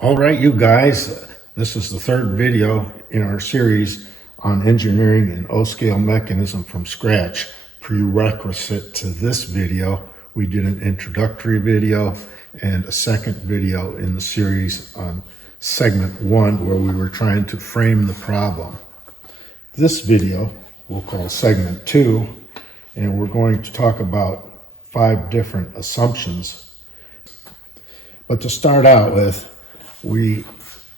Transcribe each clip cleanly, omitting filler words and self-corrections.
All right, you guys, this is the third video in our series on engineering an O-scale mechanism from scratch. Prerequisite to this video, we did an introductory video and a second video in the series on segment 1 where we were trying to frame the problem. This video we'll call segment 2, and we're going to talk about 5 different assumptions. But to start out with, we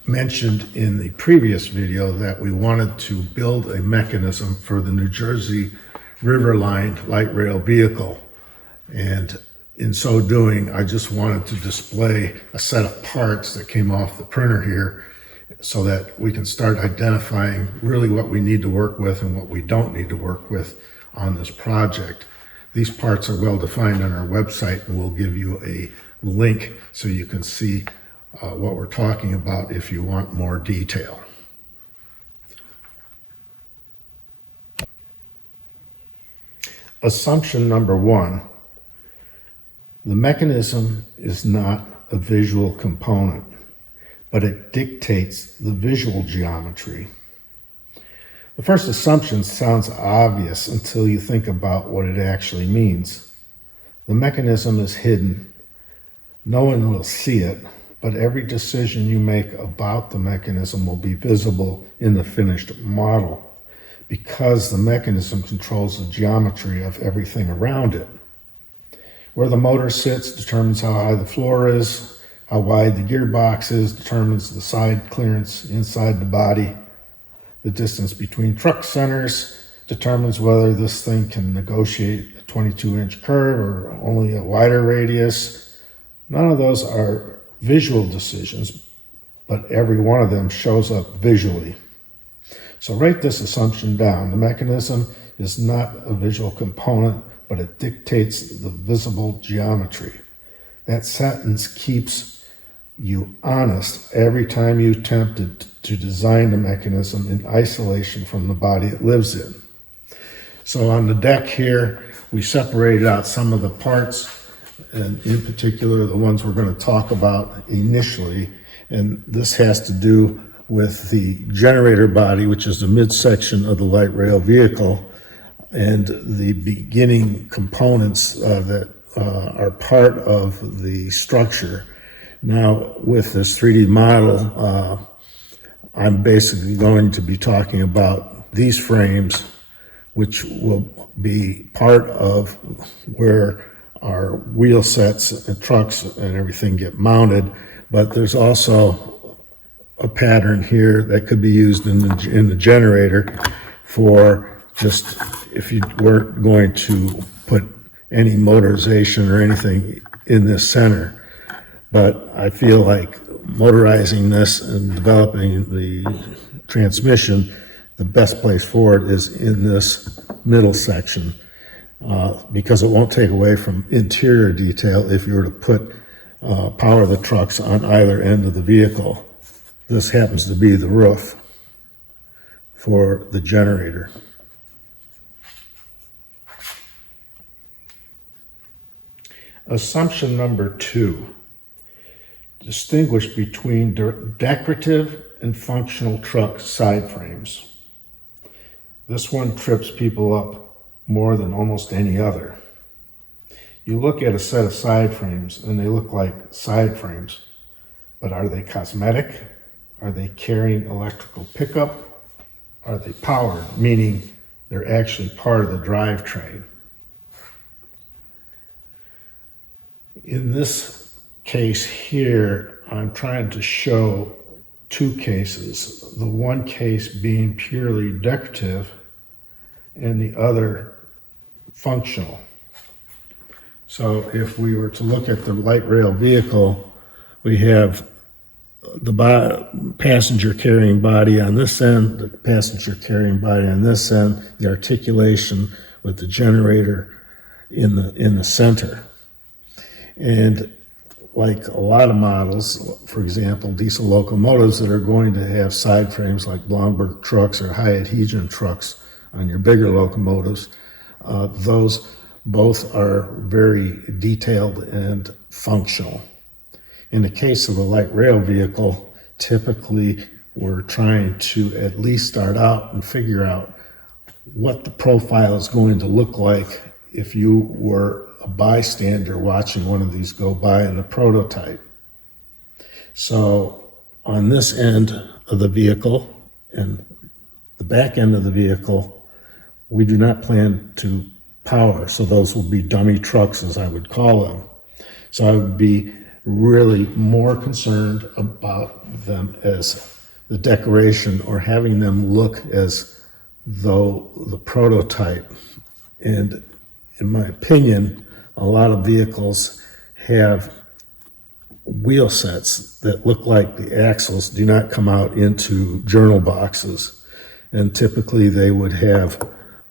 mentioned in the previous video that we wanted to build a mechanism for the New Jersey River Line light rail vehicle. And in so doing, I just wanted to display a set of parts that came off the printer here so that we can start identifying really what we need to work with and what we don't need to work with on this project. These parts are well defined on our website, and we'll give you a link so you can see what we're talking about if you want more detail. Assumption number 1, the mechanism is not a visual component, but it dictates the visual geometry. The first assumption sounds obvious until you think about what it actually means. The mechanism is hidden. No one will see it, but every decision you make about the mechanism will be visible in the finished model because the mechanism controls the geometry of everything around it. Where the motor sits determines how high the floor is, how wide the gearbox is determines the side clearance inside the body. The distance between truck centers determines whether this thing can negotiate a 22-inch curve or only a wider radius. None of those are visual decisions, but every one of them shows up visually. So write this assumption down. The mechanism is not a visual component, but it dictates the visible geometry. That sentence keeps you honest every time you attempted to design the mechanism in isolation from the body it lives in. So on the deck here, we separated out some of the parts, and in particular the ones we're going to talk about initially, and this has to do with the generator body, which is the midsection of the light rail vehicle, and the beginning components that are part of the structure. Now with this 3D model, I'm basically going to be talking about these frames, which will be part of where our wheel sets and trucks and everything get mounted, but there's also a pattern here that could be used in the generator for just if you weren't going to put any motorization or anything in this center. But I feel like motorizing this and developing the transmission, the best place for it is in this middle section. Because it won't take away from interior detail if you were to put power the trucks on either end of the vehicle. This happens to be the roof for the generator. Assumption number 2, distinguish between decorative and functional truck side frames. This one trips people up more than almost any other. You look at a set of side frames and they look like side frames, but are they cosmetic? Are they carrying electrical pickup? Are they powered, meaning they're actually part of the drivetrain? In this case here, I'm trying to show 2 cases. The one case being purely decorative and the other functional. So if we were to look at the light rail vehicle, we have the passenger carrying body on this end, the passenger carrying body on this end, the articulation with the generator in the center. And like a lot of models, for example, diesel locomotives that are going to have side frames like Blomberg trucks or high adhesion trucks on your bigger locomotives, those both are very detailed and functional. In the case of a light rail vehicle, typically we're trying to at least start out and figure out what the profile is going to look like if you were a bystander watching one of these go by in a prototype. So on this end of the vehicle and the back end of the vehicle, we do not plan to power, so those will be dummy trucks, as I would call them. So I would be really more concerned about them as the decoration, or having them look as though the prototype. And in my opinion, a lot of vehicles have wheel sets that look like the axles do not come out into journal boxes. And typically they would have,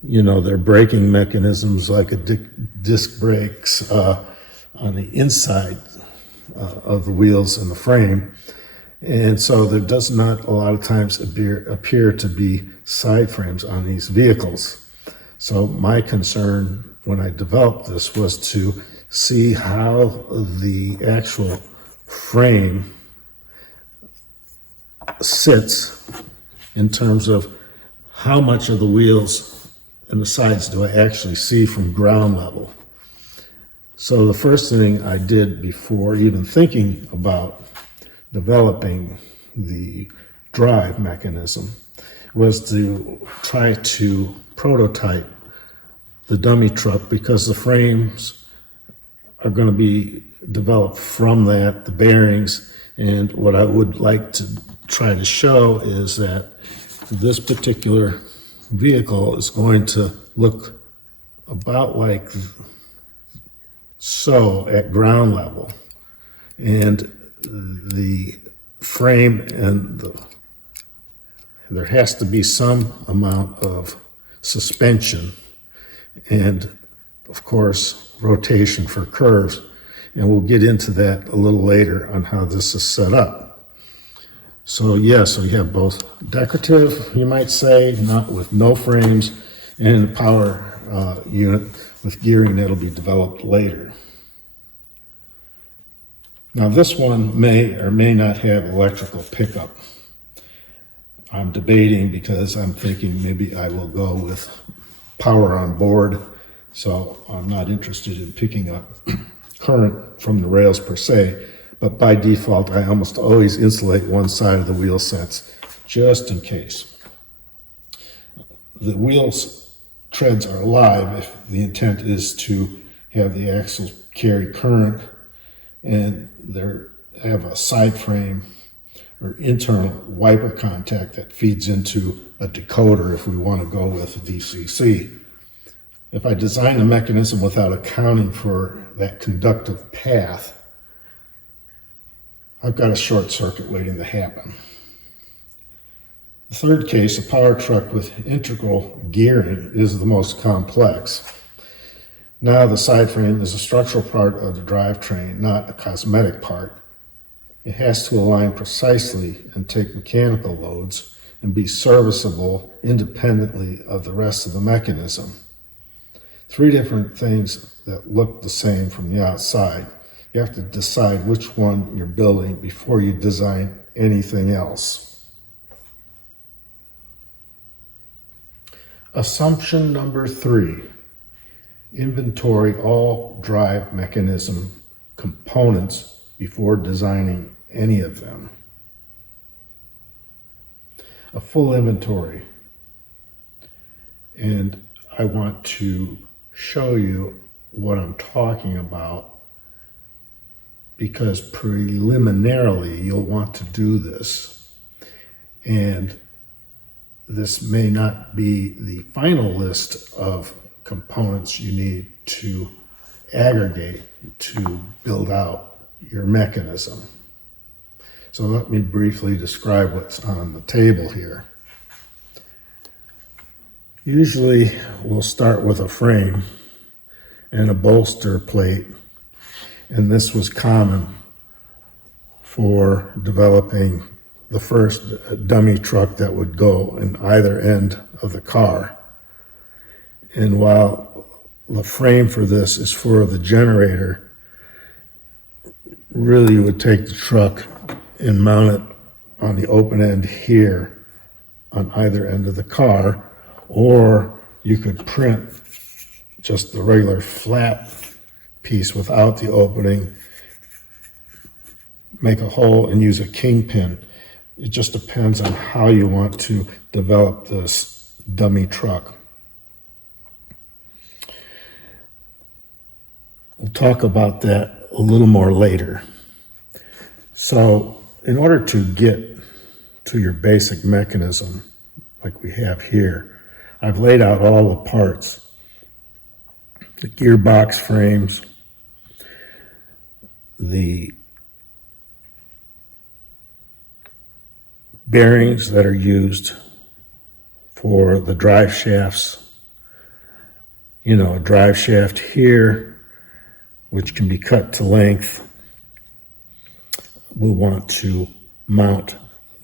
their braking mechanisms like a disc brakes on the inside of the wheels and the frame. And so there does not a lot of times appear to be side frames on these vehicles. So my concern when I developed this was to see how the actual frame sits in terms of how much of the wheels and the sides do I actually see from ground level. So the first thing I did before even thinking about developing the drive mechanism was to try to prototype the dummy truck, because the frames are going to be developed from that, the bearings. And what I would like to try to show is that this particular vehicle is going to look about like so at ground level. And the frame and there has to be some amount of suspension and, of course, rotation for curves. And we'll get into that a little later on how this is set up. So you have both decorative, you might say, not with no frames, and a power unit with gearing that'll be developed later. Now this one may or may not have electrical pickup. I'm debating because I'm thinking maybe I will go with power on board, so I'm not interested in picking up current from the rails per se, but by default I almost always insulate one side of the wheel sets just in case. The wheels treads are alive if the intent is to have the axles carry current, and they have a side frame or internal wiper contact that feeds into a decoder if we want to go with DCC. If I design a mechanism without accounting for that conductive path, I've got a short circuit waiting to happen. The third case, a power truck with integral gearing, is the most complex. Now the side frame is a structural part of the drivetrain, not a cosmetic part. It has to align precisely and take mechanical loads and be serviceable independently of the rest of the mechanism. Three different things that look the same from the outside. You have to decide which one you're building before you design anything else. Assumption number 3. Inventory all drive mechanism components before designing any of them. A full inventory. And I want to show you what I'm talking about, because preliminarily you'll want to do this. And this may not be the final list of components you need to aggregate to build out your mechanism. So let me briefly describe what's on the table here. Usually we'll start with a frame and a bolster plate, and this was common for developing the first dummy truck that would go in either end of the car. And while the frame for this is for the generator, really you would take the truck and mount it on the open end here on either end of the car, or you could print just the regular flat piece without the opening, make a hole and use a kingpin. It just depends on how you want to develop this dummy truck. We'll talk about that a little more later. So in order to get to your basic mechanism, like we have here, I've laid out all the parts. The gearbox frames, the bearings that are used for the drive shafts, a drive shaft here, which can be cut to length. We'll want to mount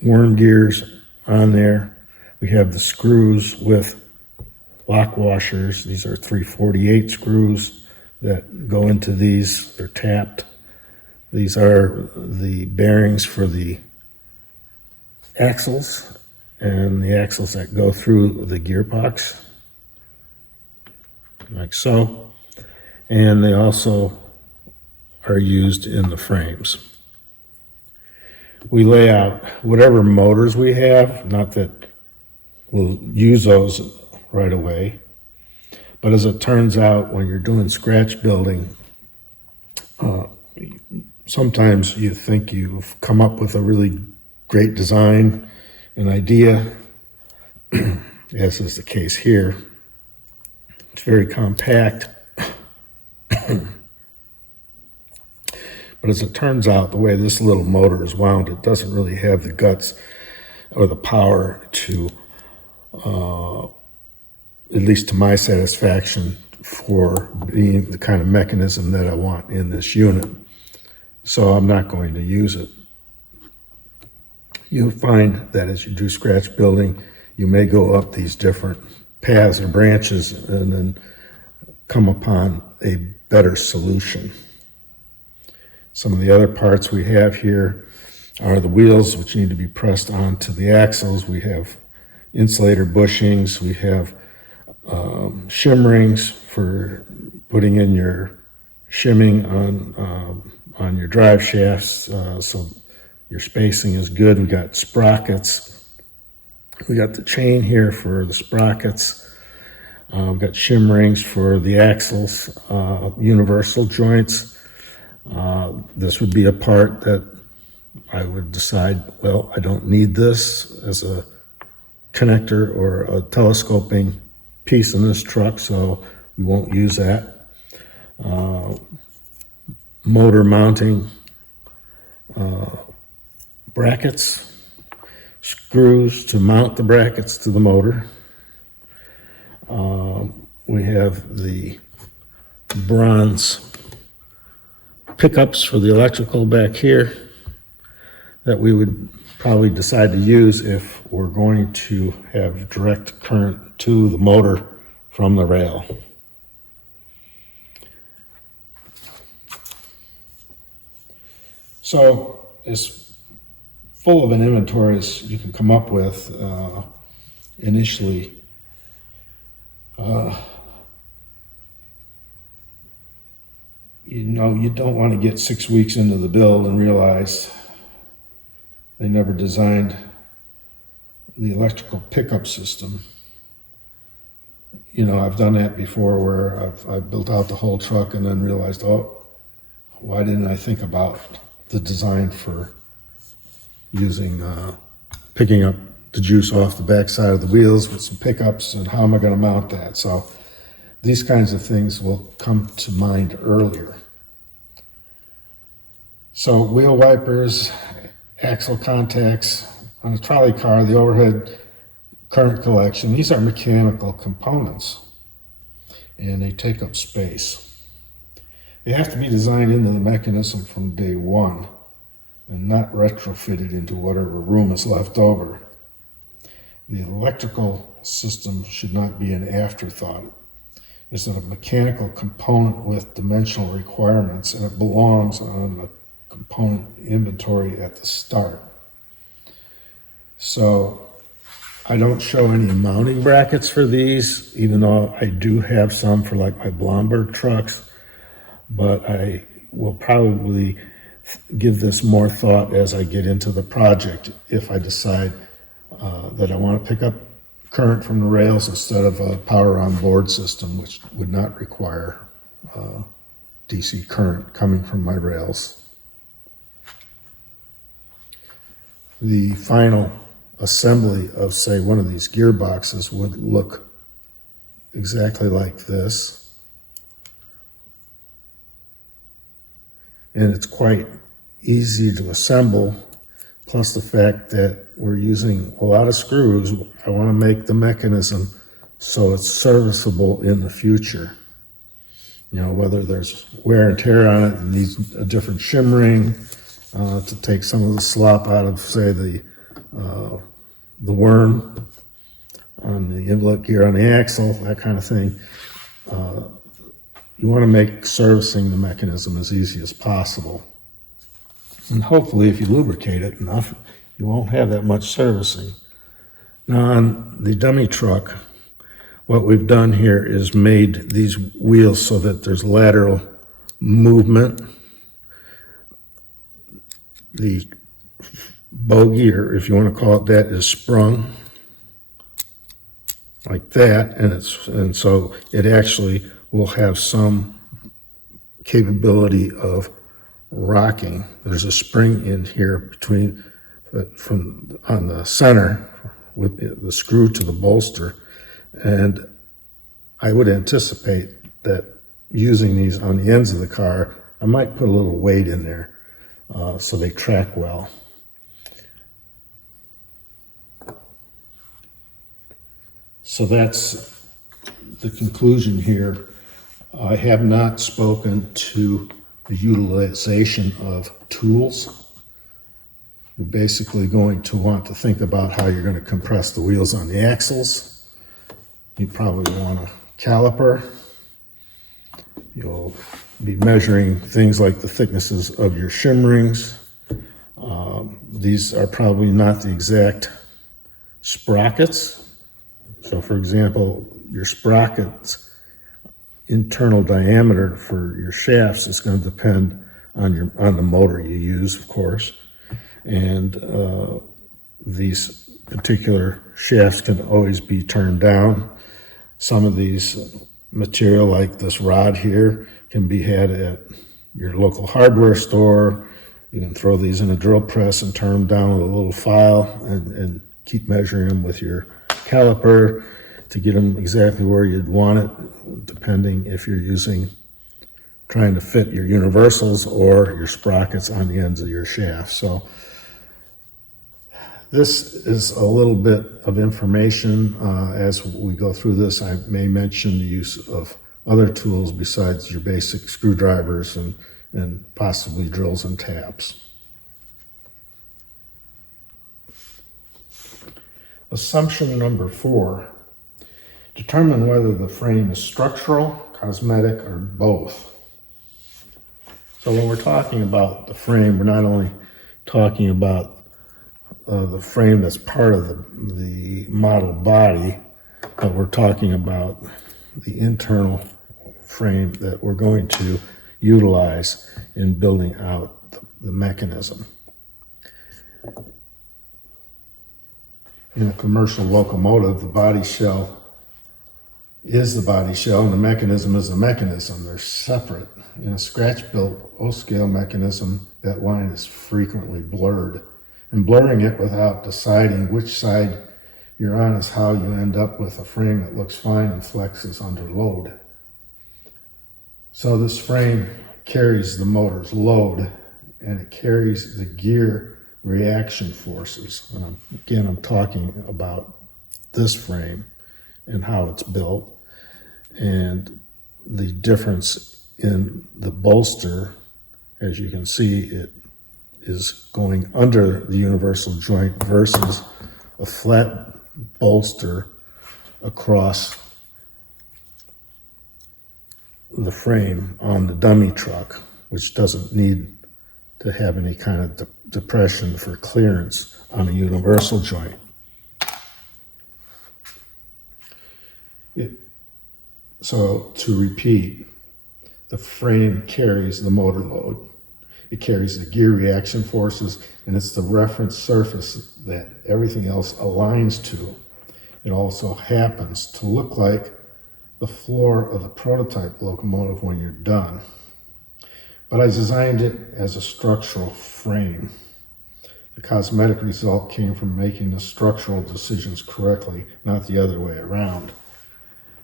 worm gears on there. We have the screws with lock washers. These are 348 screws that go into these. They're tapped. These are the bearings for the axles and the axles that go through the gearbox, like so. And they also are used in the frames. We lay out whatever motors we have, not that we'll use those right away, but as it turns out, when you're doing scratch building, sometimes you think you've come up with a really great design, an idea, as is the case here. It's very compact. But as it turns out, the way this little motor is wound, it doesn't really have the guts or the power to, at least to my satisfaction, for being the kind of mechanism that I want in this unit. So I'm not going to use it. You'll find that as you do scratch building, you may go up these different paths or branches and then come upon a better solution. Some of the other parts we have here are the wheels, which need to be pressed onto the axles. We have insulator bushings. We have shim rings for putting in your shimming on your drive shafts, so your spacing is good. We got sprockets. We got the chain here for the sprockets. We've got shim rings for the axles, universal joints. This would be a part that I would decide, well, I don't need this as a connector or a telescoping piece in this truck, so we won't use that. Motor mounting brackets, screws to mount the brackets to the motor. We have the bronze pickups for the electrical back here that we would probably decide to use if we're going to have direct current to the motor from the rail. So as full of an inventory as you can come up with initially, you don't want to get 6 weeks into the build and realize they never designed the electrical pickup system. I've done that before where I've built out the whole truck and then realized, oh, why didn't I think about the design for using, picking up the juice off the backside of the wheels with some pickups, and how am I going to mount that? So these kinds of things will come to mind earlier. So wheel wipers, axle contacts on a trolley car, the overhead current collection, these are mechanical components and they take up space. They have to be designed into the mechanism from day one and not retrofitted into whatever room is left over. The electrical system should not be an afterthought. It's a mechanical component with dimensional requirements, and it belongs on the component inventory at the start. So I don't show any mounting brackets for these, even though I do have some for like my Blomberg trucks, but I will probably give this more thought as I get into the project if I decide that I want to pick up current from the rails instead of a power on board system, which would not require DC current coming from my rails. The final assembly of, say, one of these gearboxes would look exactly like this. And it's quite easy to assemble, plus the fact that we're using a lot of screws. I want to make the mechanism so it's serviceable in the future. You know, whether there's wear and tear on it and needs a different shim ring to take some of the slop out of, say, the worm on the inlet gear on the axle, that kind of thing. You want to make servicing the mechanism as easy as possible. And hopefully, if you lubricate it enough, you won't have that much servicing. Now, on the dummy truck, what we've done here is made these wheels so that there's lateral movement. The bogie, or if you want to call it that, is sprung like that, and so it actually will have some capability of rocking. There's a spring in here between from on the center with the screw to the bolster, and I would anticipate that using these on the ends of the car, I might put a little weight in there so they track well. So that's the conclusion here. I have not spoken to the utilization of tools. You're basically going to want to think about how you're going to compress the wheels on the axles. You probably want a caliper. You'll be measuring things like the thicknesses of your shim rings. These are probably not the exact sprockets. So for example, your sprocket's internal diameter for your shafts is going to depend on the motor you use, of course. And these particular shafts can always be turned down. Some of these material, like this rod here, can be had at your local hardware store. You can throw these in a drill press and turn them down with a little file and keep measuring them with your caliper to get them exactly where you'd want it, depending if you're trying to fit your universals or your sprockets on the ends of your shaft. So this is a little bit of information. As we go through this, I may mention the use of other tools besides your basic screwdrivers and possibly drills and taps. Assumption number 4, determine whether the frame is structural, cosmetic, or both. So when we're talking about the frame, we're not only talking about the frame that's part of the model body, but we're talking about the internal frame that we're going to utilize in building out the mechanism. In a commercial locomotive, the body shell is the body shell and the mechanism is the mechanism. They're separate. In a scratch-built O-scale mechanism, that line is frequently blurred. And blurring it without deciding which side you're on is how you end up with a frame that looks fine and flexes under load. So this frame carries the motor's load, and it carries the gear reaction forces. And again, I'm talking about this frame and how it's built, and the difference in the bolster. As you can see, it is going under the universal joint versus a flat bolster across the frame on the dummy truck, which doesn't need to have any kind of depression for clearance on a universal joint. So to repeat, the frame carries the motor load. It carries the gear reaction forces, and it's the reference surface that everything else aligns to. It also happens to look like the floor of the prototype locomotive when you're done. But I designed it as a structural frame. The cosmetic result came from making the structural decisions correctly, not the other way around.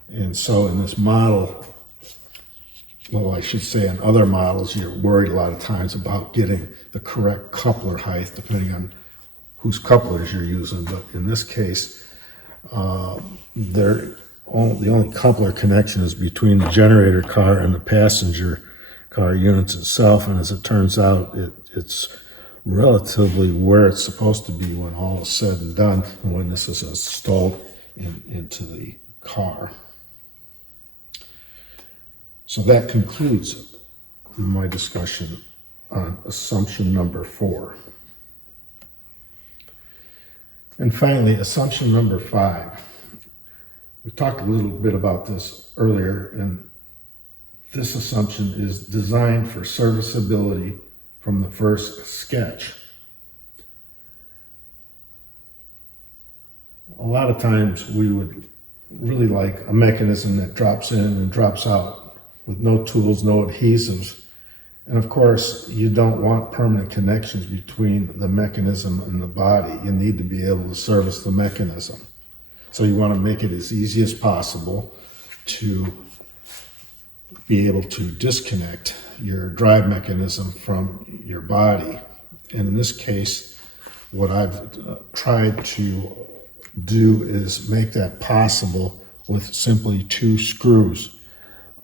And so in this model, well, I should say in other models, you're worried a lot of times about getting the correct coupler height depending on whose couplers you're using. But in this case, the only coupler connection is between the generator car and the passenger car units itself. And as it turns out, it's relatively where it's supposed to be when all is said and done, and when this is installed into the car. So that concludes my discussion on assumption number 4. And finally, assumption number 5. We talked a little bit about this earlier, and this assumption is designed for serviceability from the first sketch. A lot of times we would really like a mechanism that drops in and drops out with no tools, no adhesives. And of course, you don't want permanent connections between the mechanism and the body. You need to be able to service the mechanism. So you want to make it as easy as possible to be able to disconnect your drive mechanism from your body. And in this case, what I've tried to do is make that possible with simply 2 screws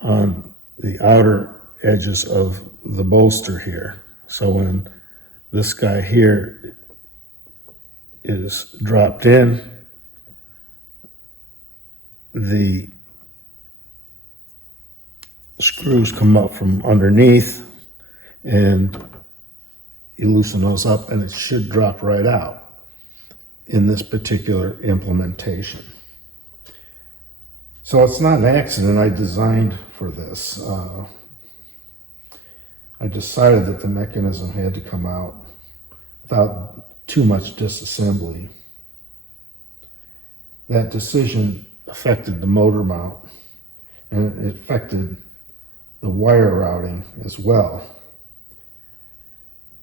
on the outer edges of the bolster here. So when this guy here is dropped in, the screws come up from underneath and you loosen those up and it should drop right out in this particular implementation. So it's not an accident I designed for this. I decided that the mechanism had to come out without too much disassembly. That decision affected the motor mount, and it affected the wire routing as well.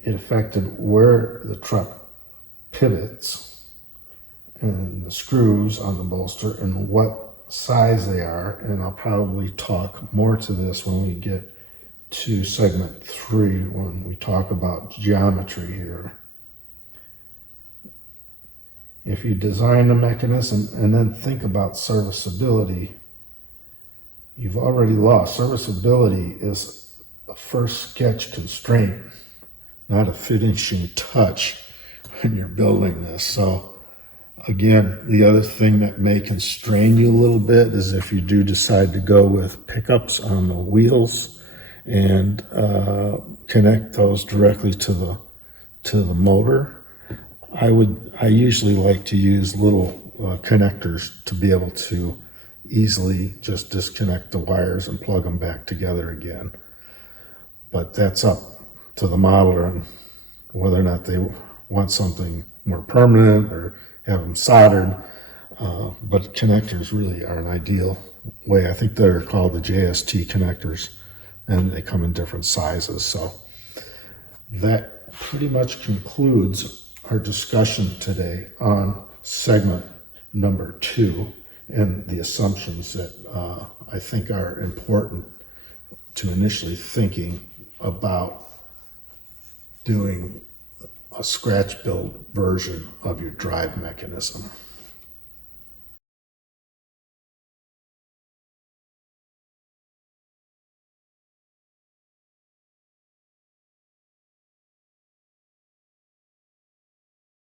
It affected where the truck pivots and the screws on the bolster and what size they are, and I'll probably talk more to this when we get to segment 3, when we talk about geometry here. If you design a mechanism and then think about serviceability, you've already lost. Serviceability is a first sketch constraint, not a finishing touch when you're building this. So again, the other thing that may constrain you a little bit is if you do decide to go with pickups on the wheels and connect those directly to the motor. I usually like to use little connectors to be able to easily just disconnect the wires and plug them back together again. But that's up to the modeler and whether or not they want something more permanent or have them soldered. But connectors really are an ideal way. I think they're called the JST connectors, and they come in different sizes. So that pretty much concludes our discussion today on segment number 2 and the assumptions that I think are important to initially thinking about doing a scratch build version of your drive mechanism.